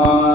Uh...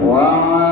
我。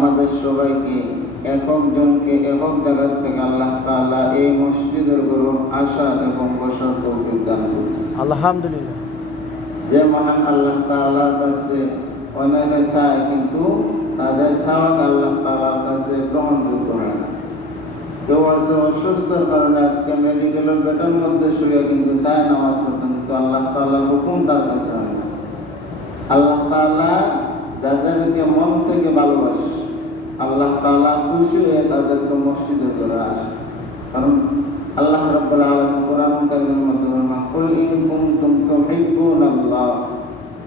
আমাদের সবাইকে একক জনকে একক জায়গা থেকে আল্লাহ তাআলা এই মসজিদের গরু আসা এবং বসার তৌফিক দান করেছে। আলহামদুলিল্লাহ। যে মহান আল্লাহ তাআলার কাছে অনেকে চায় কিন্তু তাদের চাওয়াকে আল্লাহ তাআলার কাছে গ্রহণযোগ্য হয় না। কেউ আছে অসুস্থর কারণে আজকে মেডিকেলের বেটার মধ্যে শুয়ে কিন্তু চায় নামাজ পড়তে কিন্তু আল্লাহ তাআলার হুকুম তার কাছে হয় না। আল্লাহ তাআলা যাদেরকে মন থেকে ভালোবাসে আল্লাহ তাআলা খুশি হয়ে তাদেরকে মসজিদে করে আসে। কারণ আল্লাহ রাব্বুল আলামিন কোরআন কারীমের মধ্যে বলেন কুল ইন কুনতুম তুহিব্বুনাল্লাহ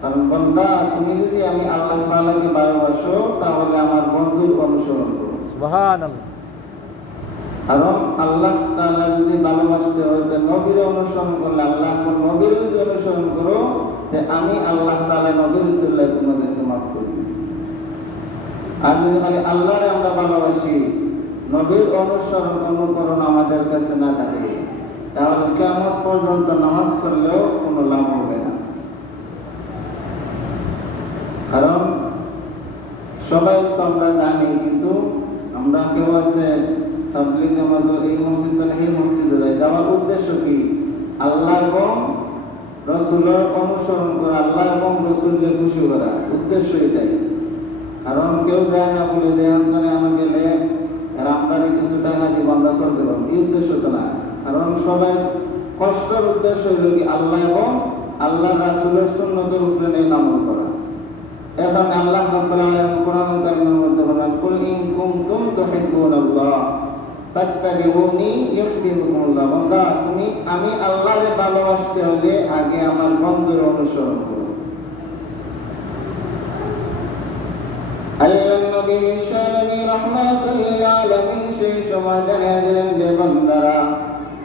কারণ বান্দা তুমি যদি আমি আল্লাহ তাআলাকে ভালোবাসো তাহলে আমার বন্ধুর অনুসরণ করো। সুবহানাল্লাহ। কারণ আল্লাহ তাআলা যদি ভালোবাসতে হয় তো নবীর অনুসরণ করলে আল্লাহ নবীর যদি অনুসরণ করো তে আমি আল্লাহ তাআলা নবীর রাসূলুল্লাহ করি আর যদি খালি আল্লাহরে আমরা ভালোবাসি, নবীর অনুসরণ অনুকরণ আমাদের কাছে না থাকে, তাহলে কেমন পর্যন্ত নামাজ পড়লেও কোনো লাভ হবে না। কারণ সবাই তো আমরা জানি, কিন্তু আমরা কেউ আছে তাবলিগ আমাদের এই মসজিদ থেকে এই মসজিদে যাই যাওয়ার উদ্দেশ্য কি? আল্লাহ এবং রসুলের অনুসরণ করা, আল্লাহ এবং রসুলকে খুশি করা। উদ্দেশ্য এটাই। কারণ কেউ যায় না বলে যে অন্তরে আমরা গেলে আর আমরা কিছু টাকা দিব, আমরা চলতে পারব এই উদ্দেশ্য তো না কারণ সবাই কষ্টের উদ্দেশ্য হইল কি আল্লাহ এবং আল্লাহ রাসুলের সুন্নতের উপরে নিয়ে আমল করা। এখন আল্লাহ কোরআন কারীমের মধ্যে বলেন, কুল ইন কুনতুম তুহিব্বুনাল্লাহ ফাত্তাবিউনি ইউহিব্বুকুমুল্লাহ। বান্দা, তুমি, আমি আল্লাহরে ভালোবাসতে হলে আগে আমার বন্ধুর অনুসরণ করো। আল্লাহ নবী বিশ্বনবী রহমাতুল আলামিন সেই সময়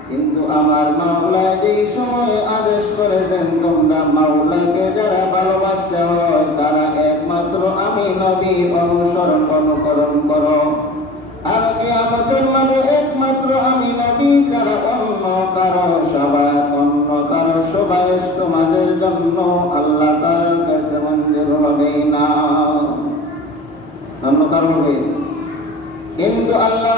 কিন্তু আমার মাওলা যেই সময় আদেশ করেছেন, তোমরা মাওলাকে যারা ভালোবাসতে হয়, তারা একমাত্র আমি নবী অনুসরণ অনুকরণ করো। আর কি আমাদের মাঝে একমাত্র আমি নবী যারা অন্য কারও সবাই অন্য কারও সবাই তোমাদের জন্য আল্লাহ তার কাছে মঞ্জুর হবে না। কারও হবে কিন্তু আল্লাহ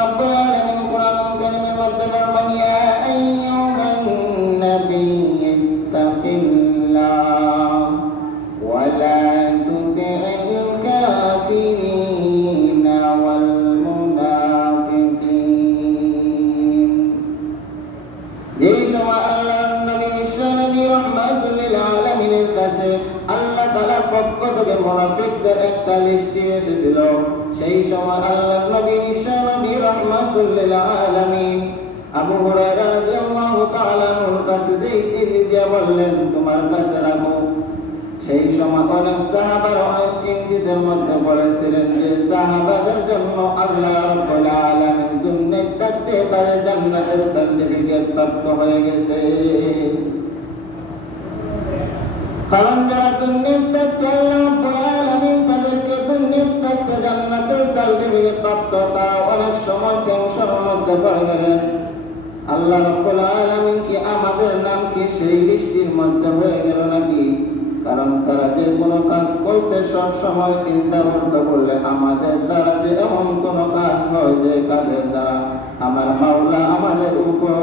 সেই সময় আল্লাহর নবী বিশ্ব নবী রহমাতুল আলামিন আবু হুরায়রা রাদিয়াল্লাহু তাআলা কাছে যেই চিঠি দিয়ে বললেন, তোমার কাছে রাখো। সেই সময় অনেক সাহাবার অনেক চিন্তিতের মধ্যে পড়েছিলেন যে সাহাবাদের জন্য আল্লাহ রাব্বুল আলামিন দুনিয়ায় তাদের জান্নাতের সার্টিফিকেট প্রাপ্ত হয়ে গেছে। কারণ যারা দুনিয়ায় থাকতে আল্লাহ সার্টিফিকেট অনেক সময় টেনশনের মধ্যে পড়ে গেলেন আল্লাহ রাব্বুল আলামিন কি আমাদের নাম কি সেই লিস্টির মধ্যে হয়ে গেল নাকি? কারণ তারা যে কোনো কাজ করতে সব সময় চিন্তা করতে বললে আমাদের দ্বারা যে এমন কোনো কাজ হয় যে কাজের দ্বারা আমার মাওলা আমাদের উপর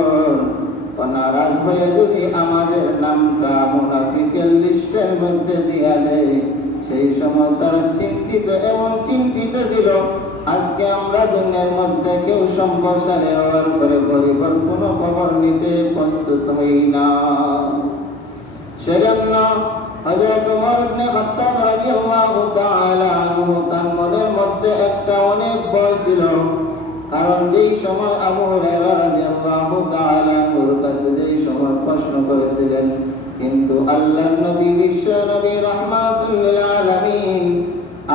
নারাজ হয়ে যদি আমাদের নামটা মুনাফিকের লিস্টের মধ্যে দিয়া দেয়, সেই সময় তারা চিন্তিত, এমন চিন্তিত ছিল আজকে আমরা দুনিয়ার মধ্যে কেউ সম্প্রসারে হওয়ার পরে পরিবার কোনো খবর নিতে প্রস্তুত হই না। সেজন্য হযরত ওমর ইবনে খাত্তাব রাদিয়াল্লাহু তাআলা আনহু তার মনের মধ্যে একটা অনেক ভয় ছিল। কারণ যেই সময় আবু হুরায়রা রাদিয়াল্লাহু তাআলা ওর কাছে যেই সময় প্রশ্ন করেছিলেন, কিন্তু আল্লাহর নবী বিশ্ব নবী রাহমাতুল আলামিন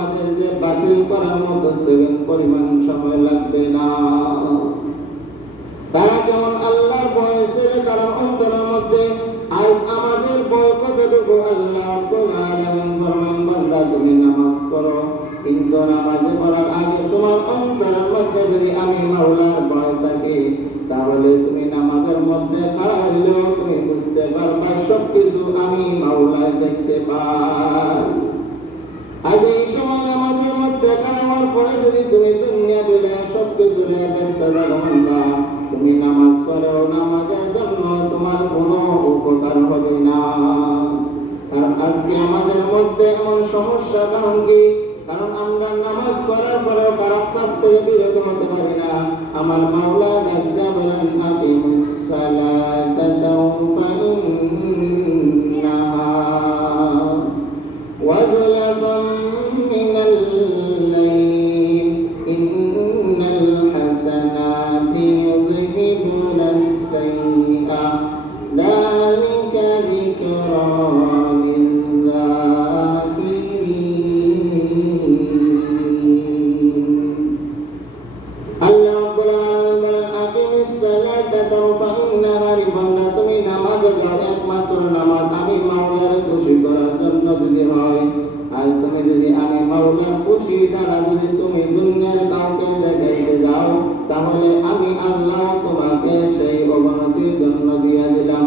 আমাদের যে বাতিল করার মতো সেকেন্ড পরিমাণ সময় লাগবে না। তারা যেমন আল্লাহর ভয় ছেড়ে তারা অন্তরের মধ্যে আজ আমাদের ভয় কতটুকু আল্লাহ বান্দা তুমি নামাজ পড়ো? কিন্তু নামাজে পড়ার আগে তোমার অন্তরের মধ্যে যদি আমি মাওলার ভয় তাহলে তুমি নামাজের মধ্যে হইলেও তুমি বুঝতে পারবা সবকিছু আমি মাওলায় দেখতে পাই। আজ এই সময় নামাজের মধ্যে খাড়া পরে যদি তুমি দুনিয়া দিলে সব কিছু নিয়ে ব্যস্ত থাকো বান্দা, তুমি নামাজ পড়ো নামাজের জন্য তোমার কোনো উপকার হবে না। কারণ আজকে আমাদের মধ্যে এমন সমস্যা কারণ কি? কারণ আমরা নামাজ পড়ার পরেও খারাপ কাজ থেকে বিরত হতে পারি না। আমার মাওলা গাজ্জা বলেন আকিমুস সালাতা তুমি নামাজ যাও, একমাত্র নামাজ। আমি মাওলার খুশি করার জন্য যদি হয়, আর তুমি যদি আমি মাওলার খুশি দ্বারা যদি তুমি দুনিয়ার কাউকে দেখাইতে যাও, তাহলে আমি আল্লাহ তোমাকে সেই অবনতির জন্য দিয়া দিলাম।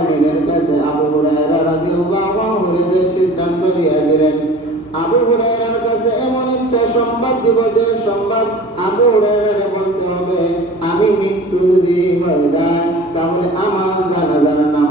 হুরায়রা রাদিয়াল্লাহু আনহু যে সিদ্ধান্ত নিয়ে দিলেন আবু হুরায়রার কাছে এমন একটা সংবাদ দিব যে সংবাদ আবু হুরায়রাকে বলতে হবে, আমি মৃত্যু যদি হয়ে তাহলে আমার জানাজার নামাজ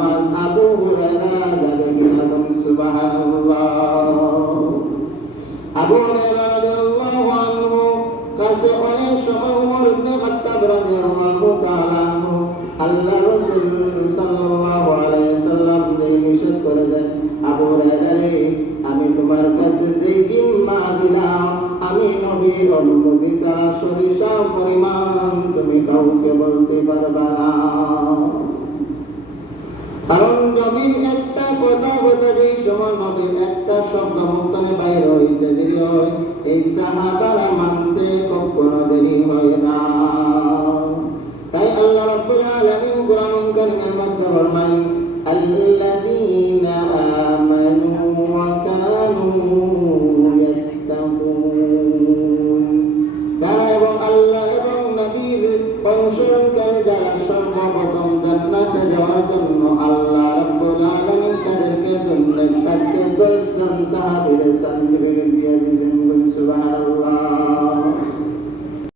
এই